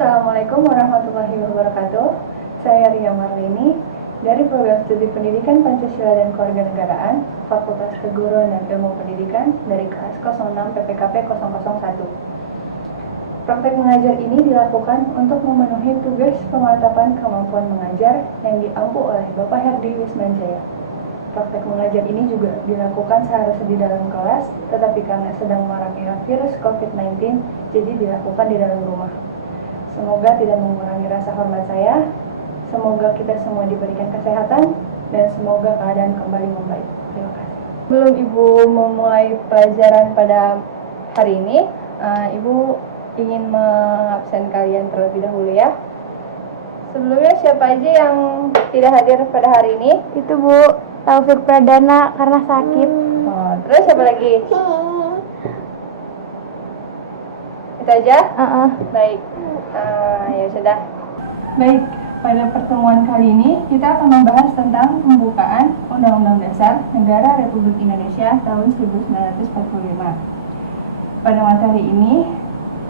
Assalamualaikum warahmatullahi wabarakatuh. Saya Ria Marlini dari Program Studi Pendidikan Pancasila dan Kewarganegaraan, Fakultas Keguruan dan Ilmu Pendidikan dari kelas 06 PPKP 001. Praktek mengajar ini dilakukan untuk memenuhi tugas pemantapan kemampuan mengajar yang diampu oleh Bapak Herdi Wismanjaya. Praktek mengajar ini juga dilakukan seharusnya di dalam kelas, tetapi karena sedang maraknya virus COVID-19, jadi dilakukan di dalam rumah. Semoga tidak mengurangi rasa hormat saya. Semoga kita semua diberikan kesehatan dan semoga keadaan kembali membaik. Terima kasih. Sebelum Ibu memulai pelajaran pada hari ini, Ibu ingin mengabsen kalian terlebih dahulu ya. Sebelumnya siapa aja yang tidak hadir pada hari ini? Itu Bu, Taufik Pradana karena sakit. Oh, terus siapa lagi? Itu aja? Baik. Ya sudah. Baik, pada pertemuan kali ini kita akan membahas tentang pembukaan Undang-Undang Dasar Negara Republik Indonesia tahun 1945. Pada materi ini,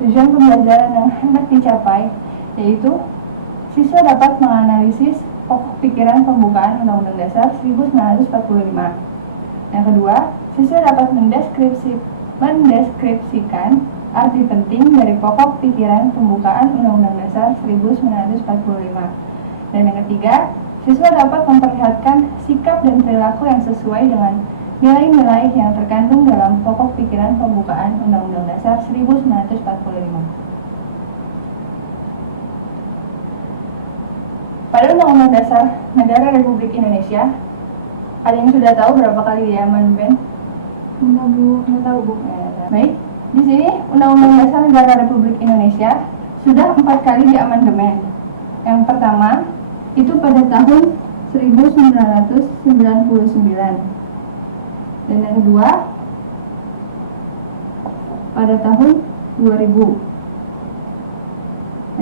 tujuan pembelajaran yang hendak dicapai yaitu siswa dapat menganalisis pokok pikiran pembukaan Undang-Undang Dasar 1945. Yang kedua, siswa dapat mendeskripsikan arti penting dari pokok pikiran pembukaan Undang-Undang Dasar 1945. Dan yang ketiga, siswa dapat memperlihatkan sikap dan perilaku yang sesuai dengan nilai-nilai yang terkandung dalam pokok pikiran pembukaan Undang-Undang Dasar 1945. Pada Undang-Undang Dasar Negara Republik Indonesia, ada yang sudah tahu berapa kali diamandemen? Enggak tahu Bu. Baik, di sini Undang-Undang Dasar Negara Republik Indonesia sudah 4 kali diamandemen. Yang pertama itu pada tahun 1999. Dan yang kedua pada tahun 2000.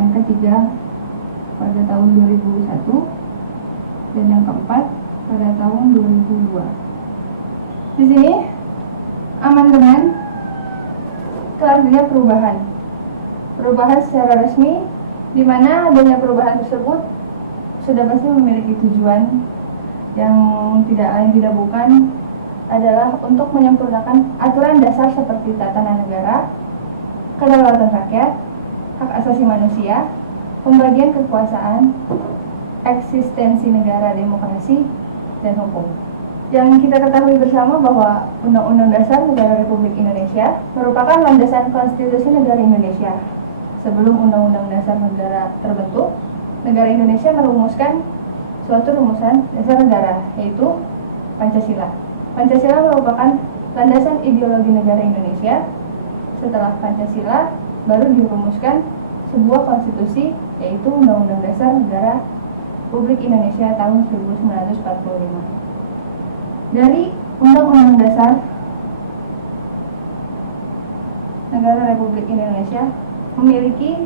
Yang ketiga pada tahun 2001. Dan yang keempat pada tahun 2002. Di sini amandemen itu artinya perubahan. Perubahan secara resmi, di mana adanya perubahan tersebut sudah pasti memiliki tujuan yang tidak lain tidak bukan adalah untuk menyempurnakan aturan dasar seperti tatanan negara, kedaulatan rakyat, hak asasi manusia, pembagian kekuasaan, eksistensi negara, demokrasi, dan hukum. Yang kita ketahui bersama bahwa Undang-Undang Dasar Negara Republik Indonesia merupakan landasan konstitusi negara Indonesia. Sebelum Undang-Undang Dasar Negara terbentuk, negara Indonesia merumuskan suatu rumusan dasar negara, yaitu Pancasila. Pancasila merupakan landasan ideologi negara Indonesia. Setelah Pancasila, baru dirumuskan sebuah konstitusi, yaitu Undang-Undang Dasar Negara Republik Indonesia tahun 1945. Dari Undang-Undang Dasar Negara Republik Indonesia memiliki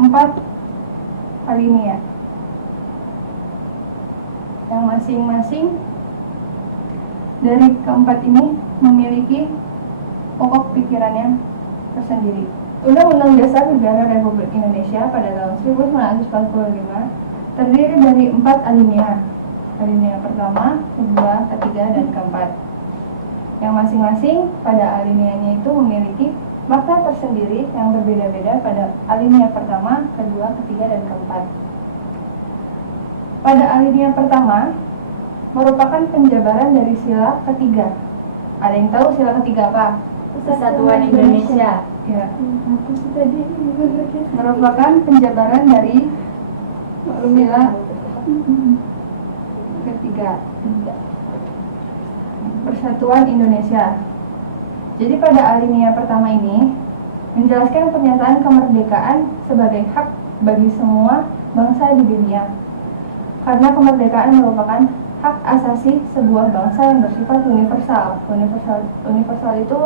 4 alinea yang masing-masing dari keempat ini memiliki pokok pikirannya tersendiri. Undang-Undang Dasar Negara Republik Indonesia pada tahun 1945 terdiri dari 4 alinea. Alinea pertama, kedua, ketiga, dan keempat. Yang masing-masing pada alineanya itu memiliki makna tersendiri yang berbeda-beda pada alinea pertama, kedua, ketiga, dan keempat. Pada alinea pertama merupakan penjabaran dari sila ketiga. Ada yang tahu sila ketiga apa? Persatuan Indonesia. Ya. Merupakan penjabaran dari sila ketiga. Persatuan Indonesia. Jadi pada alinea pertama ini menjelaskan pernyataan kemerdekaan sebagai hak bagi semua bangsa di dunia. Karena kemerdekaan merupakan hak asasi sebuah bangsa yang bersifat universal. Universal itu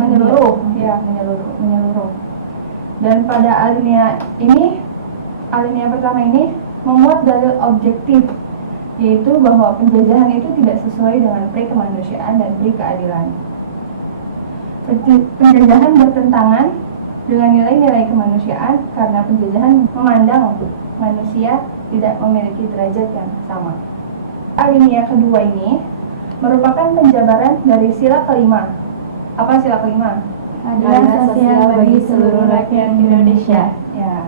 menyeluruh. Dan pada alinea pertama ini memuat dalil objektif, yaitu bahwa penjajahan itu tidak sesuai dengan pri kemanusiaan dan pri keadilan. Penjajahan bertentangan dengan nilai-nilai kemanusiaan karena penjajahan memandang manusia tidak memiliki derajat yang sama. Alinea kedua ini merupakan penjabaran dari sila kelima. Apa sila kelima? Keadilan sosial bagi seluruh rakyat Indonesia. Ya.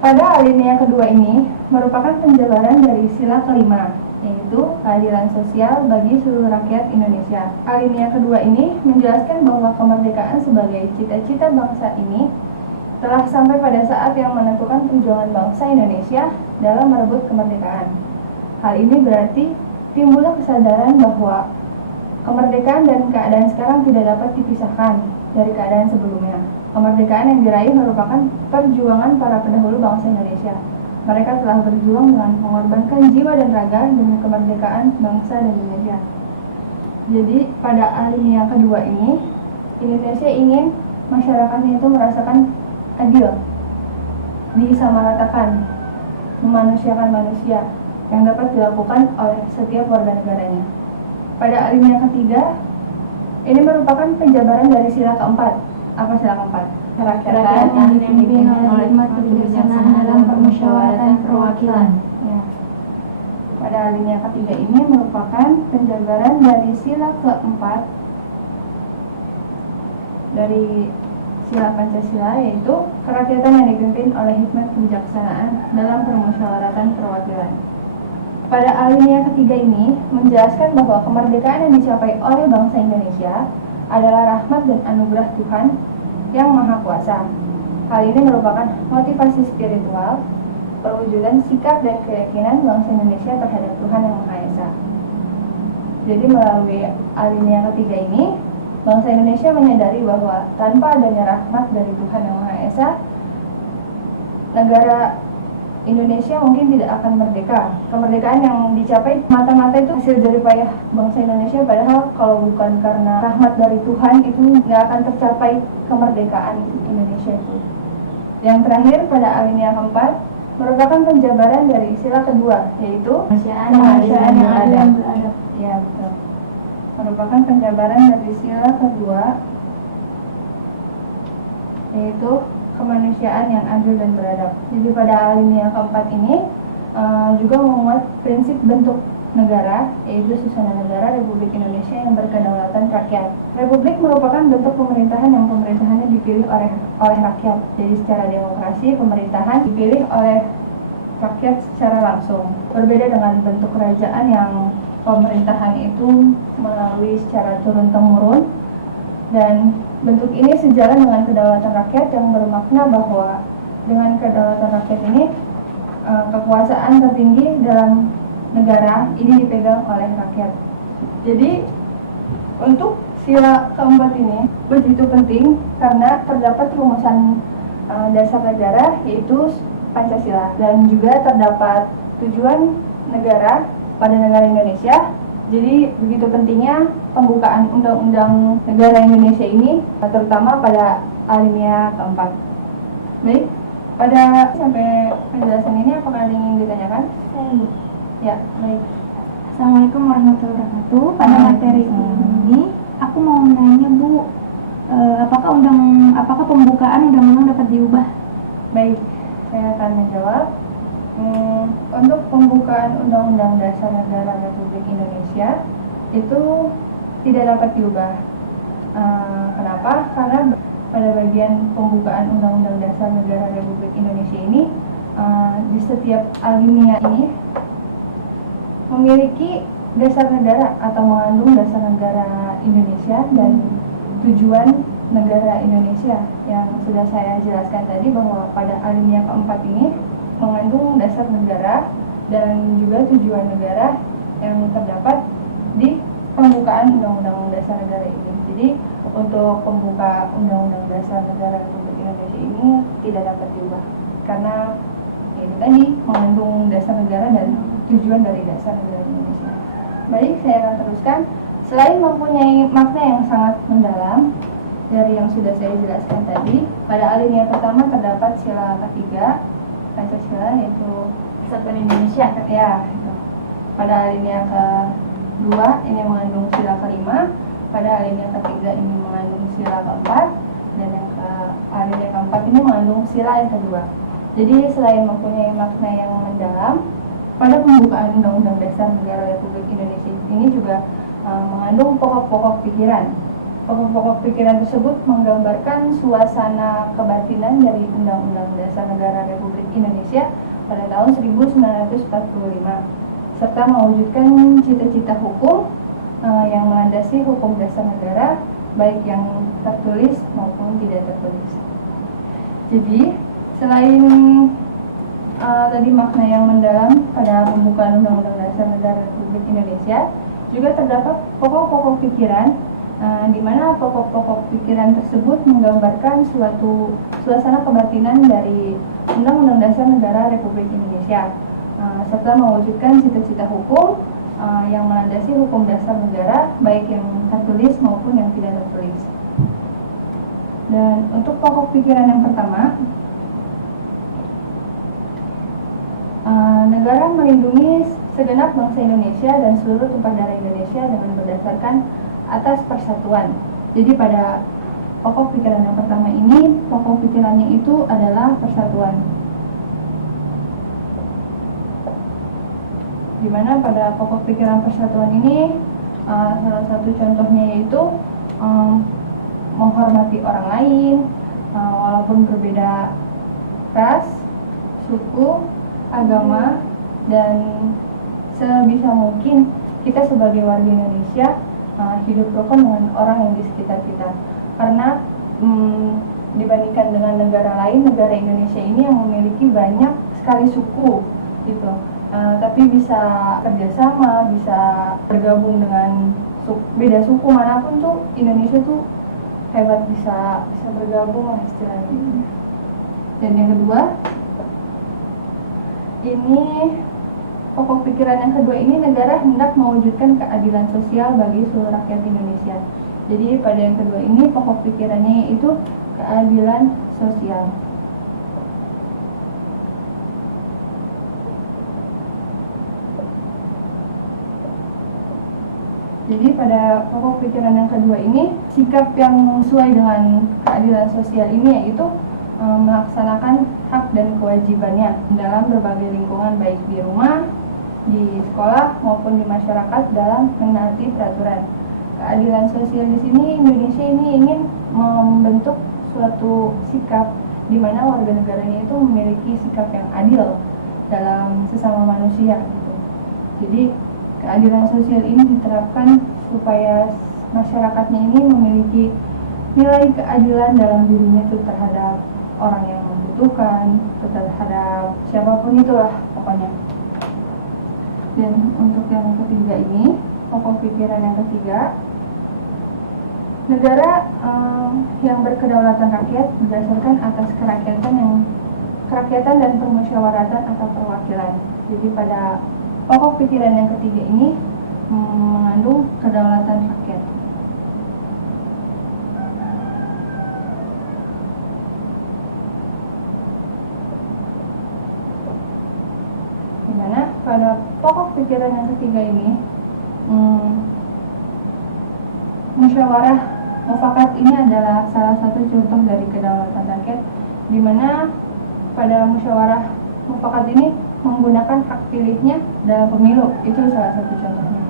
Pada alinea kedua ini merupakan penjabaran dari sila kelima, yaitu keadilan sosial bagi seluruh rakyat Indonesia. Alinea kedua ini menjelaskan bahwa kemerdekaan sebagai cita-cita bangsa ini telah sampai pada saat yang menentukan perjuangan bangsa Indonesia dalam merebut kemerdekaan. Hal ini berarti timbullah kesadaran bahwa kemerdekaan dan keadaan sekarang tidak dapat dipisahkan dari keadaan sebelumnya. Kemerdekaan yang diraih merupakan perjuangan para pendahulu bangsa Indonesia. Mereka telah berjuang dengan mengorbankan jiwa dan raga demi kemerdekaan bangsa dan Indonesia. Jadi pada alinea kedua ini, Indonesia ingin masyarakatnya itu merasakan adil, disamaratakan, memanusiakan manusia yang dapat dilakukan oleh setiap warga negaranya. Pada alinea ketiga, ini merupakan penjabaran dari sila keempat. Apa sila keempat? Rakyat yang dipimpin oleh hikmat kebijaksanaan dalam permusyawaratan perwakilan. Ya. Pada alinea ketiga ini merupakan penjabaran dari sila keempat dari sila Pancasila, yaitu kerakyatan yang dipimpin oleh hikmat kebijaksanaan dalam permusyawaratan perwakilan. Pada alinea ketiga ini menjelaskan bahwa kemerdekaan yang dicapai oleh bangsa Indonesia adalah rahmat dan anugerah Tuhan yang Maha Kuasa. Hal ini merupakan motivasi spiritual, perwujudan sikap dan keyakinan bangsa Indonesia terhadap Tuhan yang Maha Esa. Jadi melalui alinea ketiga ini, bangsa Indonesia menyadari bahwa tanpa adanya rahmat dari Tuhan yang Maha Esa, negara Indonesia mungkin tidak akan merdeka. Kemerdekaan yang dicapai mata-mata itu hasil jerih payah bangsa Indonesia, padahal kalau bukan karena rahmat dari Tuhan itu nggak akan tercapai kemerdekaan Indonesia itu. Yang terakhir pada alinea keempat merupakan penjabaran dari sila kedua, yaitu Kemanusiaan yang adil dan beradab. Ya, betul. Merupakan penjabaran dari sila kedua, yaitu kemanusiaan yang adil dan beradab. Jadi pada alinea keempat ini juga memuat prinsip bentuk negara, yaitu Susana Negara Republik Indonesia yang berkedaulatan rakyat. Republik merupakan bentuk pemerintahan yang pemerintahannya dipilih oleh rakyat. Jadi secara demokrasi pemerintahan dipilih oleh rakyat secara langsung. Berbeda dengan bentuk kerajaan yang pemerintahan itu melalui secara turun-temurun, dan bentuk ini sejalan dengan kedaulatan rakyat yang bermakna bahwa dengan kedaulatan rakyat ini kekuasaan tertinggi dalam negara ini dipegang oleh rakyat. Jadi untuk sila keempat ini begitu penting karena terdapat rumusan dasar negara, yaitu Pancasila, dan juga terdapat tujuan negara pada negara Indonesia. Jadi begitu pentingnya pembukaan Undang-Undang Negara Indonesia ini, terutama pada alinea keempat. Baik, pada sampai penjelasan ini apakah ada yang ingin ditanyakan? Ya, baik. Assalamualaikum warahmatullahi wabarakatuh. Pada materi ini, aku mau menanya Bu, apakah pembukaan undang-undang dapat diubah? Baik, saya akan menjawab. Untuk pembukaan Undang-Undang Dasar Negara Republik Indonesia itu tidak dapat diubah. Kenapa? Karena pada bagian pembukaan Undang-Undang Dasar Negara Republik Indonesia ini, di setiap alinea ini memiliki dasar negara atau mengandung dasar negara Indonesia dan tujuan negara Indonesia yang sudah saya jelaskan tadi, bahwa pada alinea keempat ini mengandung dasar negara dan juga tujuan negara yang terdapat di pembukaan Undang-Undang Dasar Negara ini. Jadi untuk pembuka Undang-Undang Dasar Negara Republik Indonesia ini tidak dapat diubah karena itu tadi mengandung dasar negara dan tujuan dari dasar negara Indonesia. Baik, saya akan teruskan. Selain mempunyai makna yang sangat mendalam dari yang sudah saya jelaskan tadi, pada alinea pertama terdapat sila ketiga Pancasila, yaitu Persatuan Indonesia. Ya, itu. Pada alinea kedua ini mengandung sila kelima, pada alinea ketiga ini mengandung sila keempat, Dan adil yang keempat ini mengandung sila yang kedua. Jadi selain mempunyai makna yang mendalam, pada pembukaan Undang-Undang Dasar Negara Republik Indonesia ini juga mengandung pokok-pokok pikiran. Pokok-pokok pikiran tersebut menggambarkan suasana kebatinan dari Undang-Undang Dasar Negara Republik Indonesia pada tahun 1945, serta mewujudkan cita-cita hukum yang melandasi hukum dasar negara, baik yang tertulis maupun tidak tertulis. Jadi, selain tadi makna yang mendalam pada pembukaan Undang-Undang Dasar Negara Republik Indonesia, juga terdapat pokok-pokok pikiran, di mana pokok-pokok pikiran tersebut menggambarkan suatu suasana kebatinan dari Undang-Undang Dasar Negara Republik Indonesia, serta mewujudkan cita-cita hukum yang melandasi hukum dasar negara, baik yang tertulis maupun yang tidak tertulis. Dan untuk pokok pikiran yang pertama, negara melindungi segenap bangsa Indonesia dan seluruh tumpah darah Indonesia dengan berdasarkan atas persatuan. Jadi pada pokok pikiran yang pertama ini, pokok pikirannya itu adalah persatuan. Di mana pada pokok pikiran persatuan ini, salah satu contohnya yaitu menghormati orang lain, walaupun berbeda ras, suku, agama, dan sebisa mungkin kita sebagai warga Indonesia hidup rukun dengan orang yang di sekitar kita. Karena dibandingkan dengan negara lain, negara Indonesia ini yang memiliki banyak sekali suku gitu. Tapi bisa kerjasama, bisa bergabung dengan beda suku manapun tuh Indonesia tuh hebat, bisa bergabung lah istilahnya. Dan yang kedua, ini pokok pikiran yang kedua ini, negara hendak mewujudkan keadilan sosial bagi seluruh rakyat Indonesia. Jadi pada yang kedua ini pokok pikirannya itu keadilan sosial. Jadi pada pokok pikiran yang kedua ini, sikap yang sesuai dengan keadilan sosial ini yaitu melaksanakan hak dan kewajibannya dalam berbagai lingkungan, baik di rumah, di sekolah, maupun di masyarakat dalam menaati peraturan. Keadilan sosial di sini, Indonesia ini ingin membentuk suatu sikap di mana warga negaranya itu memiliki sikap yang adil dalam sesama manusia gitu. Jadi keadilan sosial ini diterapkan supaya masyarakatnya ini memiliki nilai keadilan dalam dirinya itu terhadap orang yang membutuhkan, terhadap siapapun itulah pokoknya. Dan untuk yang ketiga ini, pokok pikiran yang ketiga, negara yang berkedaulatan rakyat berdasarkan atas kerakyatan dan permusyawaratan atau perwakilan. Jadi pada pokok pikiran yang ketiga ini mengandung kedaulatan rakyat. Dimana pada pokok pikiran yang ketiga ini, musyawarah mufakat ini adalah salah satu contoh dari kedaulatan rakyat, di mana pada musyawarah mufakat ini menggunakan hak pilihnya dalam pemilu. Itu salah satu contohnya.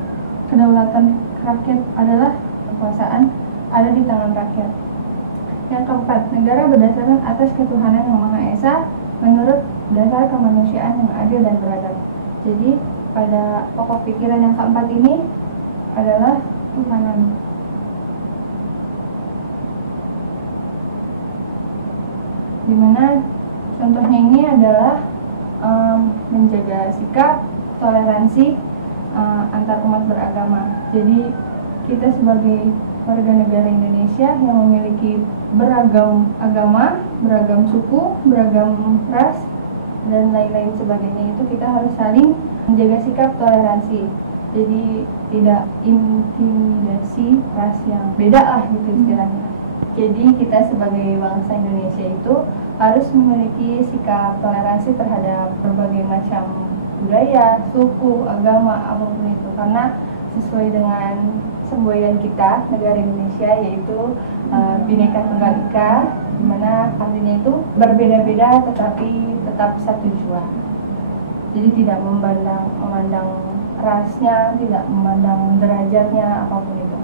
Kedaulatan rakyat adalah kekuasaan ada di tangan rakyat. Yang keempat, negara berdasarkan atas ketuhanan yang Maha Esa menurut dasar kemanusiaan yang adil dan beradab. Jadi pada pokok pikiran yang keempat ini adalah ketuhanan. Dimana contohnya ini adalah menjaga sikap toleransi antar umat beragama. Jadi kita sebagai warga negara Indonesia yang memiliki beragam agama, beragam suku, beragam ras, dan lain-lain sebagainya, itu kita harus saling menjaga sikap toleransi. Jadi tidak intimidasi ras yang beda lah gitu istilahnya. Jadi kita sebagai bangsa Indonesia itu harus memiliki sikap toleransi terhadap berbagai macam budaya, suku, agama, apapun itu, karena sesuai dengan semboyan kita negara Indonesia, yaitu Bhinneka Tunggal Ika, di mana artinya itu berbeda-beda tetapi tetap satu jua. Jadi tidak memandang rasnya, tidak memandang derajatnya, apapun itu.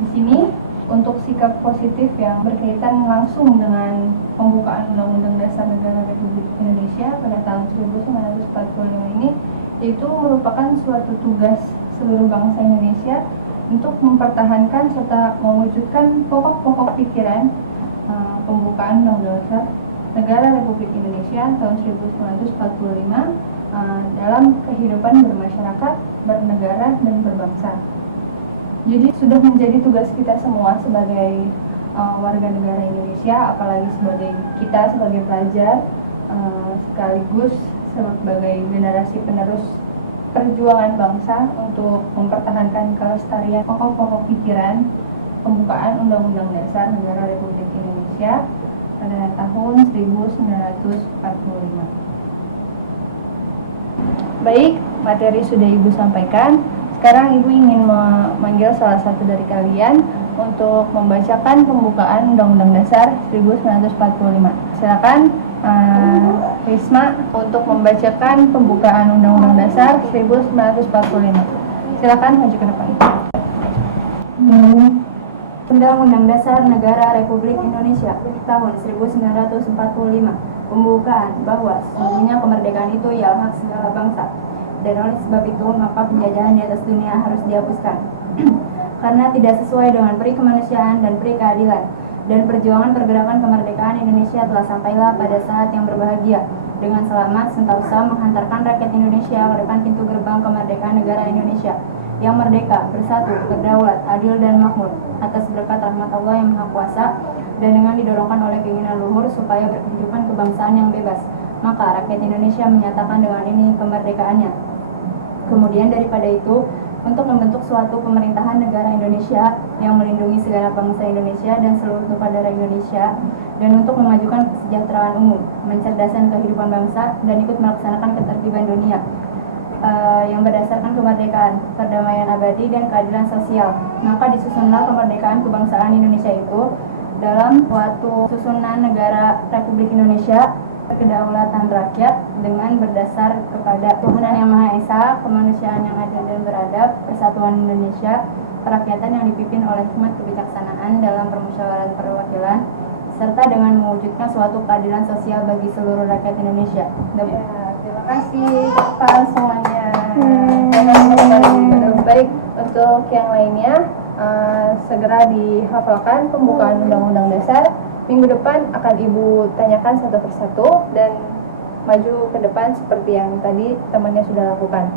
Di sini untuk sikap positif yang berkaitan langsung dengan pembukaan Undang-Undang Dasar Negara Republik Indonesia pada tahun 1945 ini, itu merupakan suatu tugas seluruh bangsa Indonesia untuk mempertahankan serta mewujudkan pokok-pokok pikiran pembukaan Undang-Undang Dasar Negara Republik Indonesia tahun 1945 dalam kehidupan bermasyarakat, bernegara, dan berbangsa. Jadi sudah menjadi tugas kita semua sebagai warga negara Indonesia, apalagi kita sebagai pelajar, sekaligus sebagai generasi penerus perjuangan bangsa untuk mempertahankan kelestarian pokok-pokok pikiran pembukaan Undang-Undang Dasar Negara Republik Indonesia pada tahun 1945. Baik, materi sudah Ibu sampaikan. Sekarang Ibu ingin memanggil salah satu dari kalian untuk membacakan pembukaan Undang-Undang Dasar 1945. Silakan Risma untuk membacakan pembukaan Undang-Undang Dasar 1945. Silakan maju ke depan. Undang-Undang Dasar Negara Republik Indonesia tahun 1945. Pembukaan bahwa sesungguhnya kemerdekaan itu ialah hak segala bangsa, dan oleh sebab itu maka penjajahan di atas dunia harus dihapuskan karena tidak sesuai dengan peri kemanusiaan dan peri keadilan. Dan perjuangan pergerakan kemerdekaan Indonesia telah sampailah pada saat yang berbahagia dengan selamat sentosa menghantarkan rakyat Indonesia ke depan pintu gerbang kemerdekaan negara Indonesia yang merdeka, bersatu, berdaulat, adil dan makmur atas berkat rahmat Allah yang Maha Kuasa, dan dengan didorongkan oleh keinginan luhur supaya berkehidupan kebangsaan yang bebas, maka rakyat Indonesia menyatakan dengan ini kemerdekaannya. Kemudian daripada itu, untuk membentuk suatu pemerintahan negara Indonesia yang melindungi segenap bangsa Indonesia dan seluruh tumpah darah Indonesia, dan untuk memajukan kesejahteraan umum, mencerdaskan kehidupan bangsa, dan ikut melaksanakan ketertiban dunia yang berdasarkan kemerdekaan, perdamaian abadi, dan keadilan sosial. Maka disusunlah kemerdekaan kebangsaan Indonesia itu dalam suatu susunan negara Republik Indonesia, kedaulatan rakyat dengan berdasar kepada Tuhan Yang Maha Esa, kemanusiaan yang adil dan beradab, persatuan Indonesia, kerakyatan yang dipimpin oleh hikmat kebijaksanaan dalam permusyawaratan perwakilan, serta dengan mewujudkan suatu keadilan sosial bagi seluruh rakyat Indonesia. Terima kasih Bapak semuanya. Baik, untuk yang lainnya segera dihafalkan pembukaan Undang-Undang Dasar. Minggu depan akan Ibu tanyakan satu persatu dan maju ke depan seperti yang tadi temannya sudah lakukan.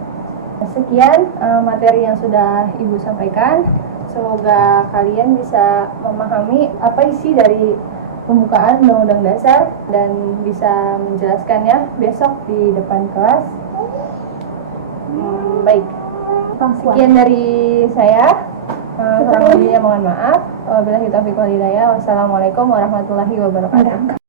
Sekian materi yang sudah Ibu sampaikan. Semoga kalian bisa memahami apa isi dari pembukaan Undang-Undang Dasar dan bisa menjelaskannya besok di depan kelas. Baik, sekian dari saya. Kurang lebihnya mohon maaf. Wabillahi taufiq wal hidayah. Wassalamualaikum warahmatullahi wabarakatuh.